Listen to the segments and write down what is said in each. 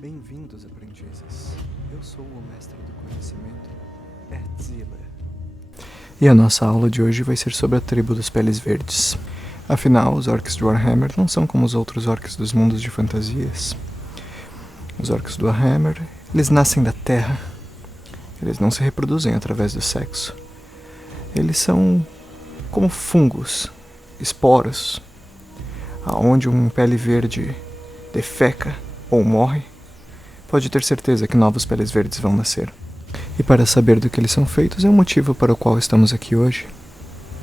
Bem-vindos, aprendizes. Eu sou o mestre do conhecimento, Ertzila. E a nossa aula de hoje vai ser sobre a tribo dos Peles Verdes. Afinal, os orcs de Warhammer não são como os outros orcs dos mundos de fantasias. Os orcs do Warhammer, eles nascem da terra. Eles não se reproduzem através do sexo. Eles são como fungos, esporos, aonde um pele verde defeca ou morre, pode ter certeza que novos peles verdes vão nascer. E para saber do que eles são feitos é o motivo para o qual estamos aqui hoje.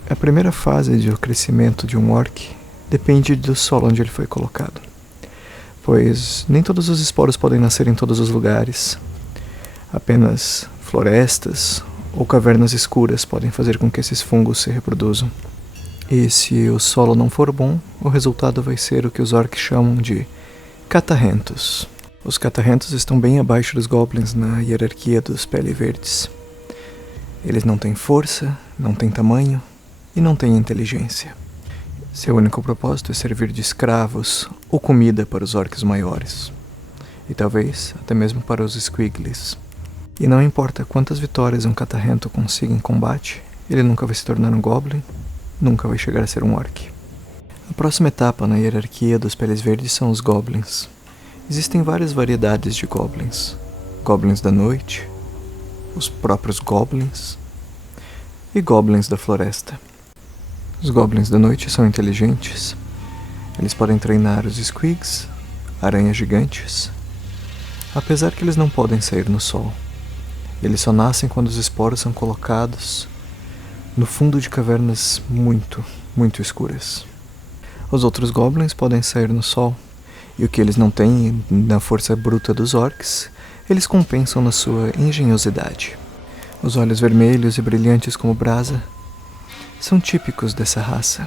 A primeira fase do crescimento de um orc depende do solo onde ele foi colocado, pois nem todos os esporos podem nascer em todos os lugares. Apenas florestas ou cavernas escuras podem fazer com que esses fungos se reproduzam. E se o solo não for bom, o resultado vai ser o que os orcs chamam de catarrentos. Os catarrentos estão bem abaixo dos goblins na hierarquia dos pele verdes. Eles não têm força, não têm tamanho e não têm inteligência. Seu único propósito é servir de escravos ou comida para os orcs maiores. E talvez até mesmo para os squiggles. E não importa quantas vitórias um catarrento consiga em combate, ele nunca vai se tornar um goblin, nunca vai chegar a ser um orc. A próxima etapa na hierarquia dos peles verdes são os goblins. Existem várias variedades de goblins. Goblins da noite, os próprios goblins e goblins da floresta. Os goblins da noite são inteligentes. Eles podem treinar os squigs, aranhas gigantes, apesar que eles não podem sair no sol. Eles só nascem quando os esporos são colocados no fundo de cavernas muito escuras. Os outros goblins podem sair no sol, e o que eles não têm na força bruta dos orcs, eles compensam na sua engenhosidade. Os olhos vermelhos e brilhantes como brasa são típicos dessa raça.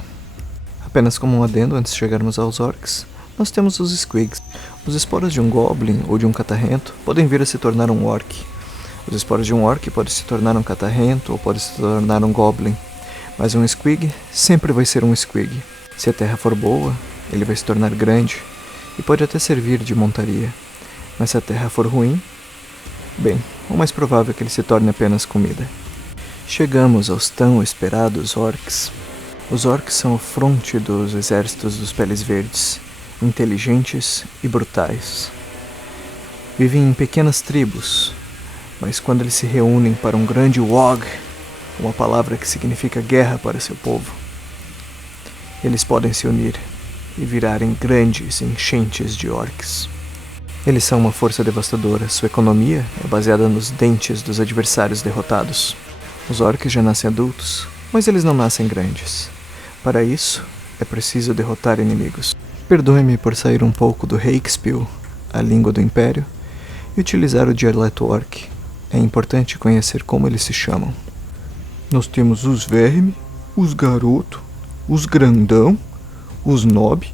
Apenas como um adendo antes de chegarmos aos orcs, nós temos os squigs. Os esporos de um goblin ou de um catarrento podem vir a se tornar um orc. Os esporos de um orc podem se tornar um catarrento ou podem se tornar um goblin. Mas um squig sempre vai ser um squig. Se a terra for boa, ele vai se tornar grande e pode até servir de montaria. Mas se a terra for ruim, bem, o mais provável é que ele se torne apenas comida. Chegamos aos tão esperados orcs. Os orcs são o fronte dos exércitos dos peles verdes, inteligentes e brutais. Vivem em pequenas tribos, mas quando eles se reúnem para um grande wog, uma palavra que significa guerra para seu povo, eles podem se unir e virarem grandes enchentes de orcs. Eles são uma força devastadora. Sua economia é baseada nos dentes dos adversários derrotados. Os orcs já nascem adultos, mas eles não nascem grandes. Para isso, é preciso derrotar inimigos. Perdoe-me por sair um pouco do Hakespiel, a língua do Império, e utilizar o dialeto orc. É importante conhecer como eles se chamam. Nós temos os verme, os garoto, os grandão, os nob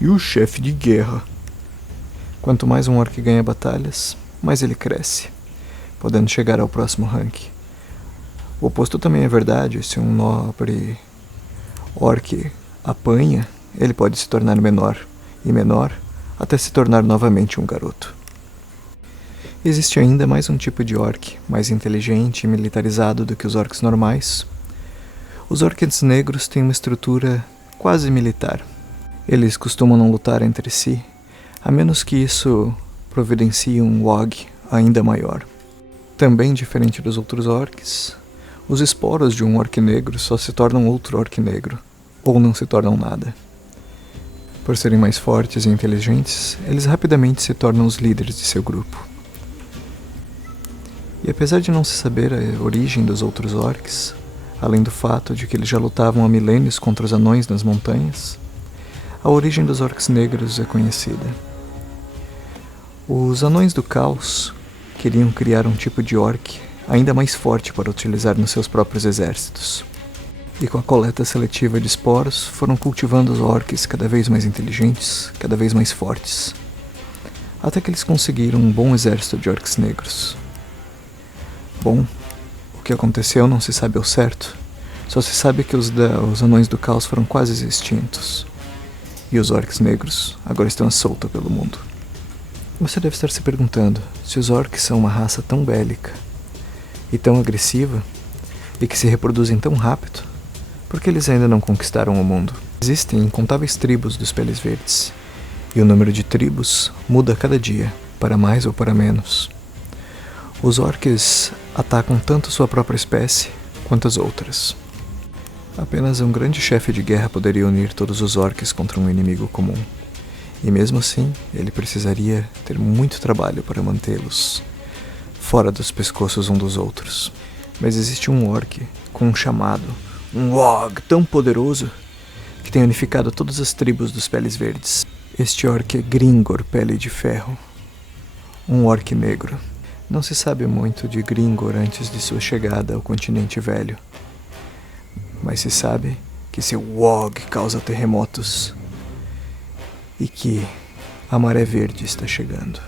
e o chefe de guerra. Quanto mais um orc ganha batalhas, mais ele cresce, podendo chegar ao próximo rank. O oposto também é verdade. Se um nobre orc apanha, ele pode se tornar menor, e menor até se tornar novamente um garoto. Existe ainda mais um tipo de orc, mais inteligente e militarizado do que os orcs normais. Os orcs negros têm uma estrutura quase militar. Eles costumam não lutar entre si, a menos que isso providencie um wog ainda maior. Também diferente dos outros orcs, os esporos de um orc negro só se tornam outro orc negro, ou não se tornam nada. Por serem mais fortes e inteligentes, eles rapidamente se tornam os líderes de seu grupo. E apesar de não se saber a origem dos outros orcs, além do fato de que eles já lutavam há milênios contra os anões nas montanhas, a origem dos orcs negros é conhecida. Os anões do caos queriam criar um tipo de orc ainda mais forte para utilizar nos seus próprios exércitos. E com a coleta seletiva de esporos, foram cultivando os orcs cada vez mais inteligentes, cada vez mais fortes, até que eles conseguiram um bom exército de orcs negros. Bom, o que aconteceu não se sabe ao certo, só se sabe que os anões do caos foram quase extintos, e os orcs negros agora estão à solta pelo mundo. Você deve estar se perguntando se os orcs são uma raça tão bélica e tão agressiva e que se reproduzem tão rápido, por que eles ainda não conquistaram o mundo? Existem incontáveis tribos dos Peles Verdes, e o número de tribos muda a cada dia, para mais ou para menos. Os orcs atacam tanto sua própria espécie quanto as outras. Apenas um grande chefe de guerra poderia unir todos os orcs contra um inimigo comum. E mesmo assim, ele precisaria ter muito trabalho para mantê-los fora dos pescoços um dos outros. Mas existe um orc com um chamado, um Wog tão poderoso que tem unificado todas as tribos dos Peles Verdes. Este orc é Gringor Pele de Ferro, um orc negro. Não se sabe muito de Gringor antes de sua chegada ao Continente Velho, mas se sabe que seu Wog causa terremotos e que a Maré Verde está chegando.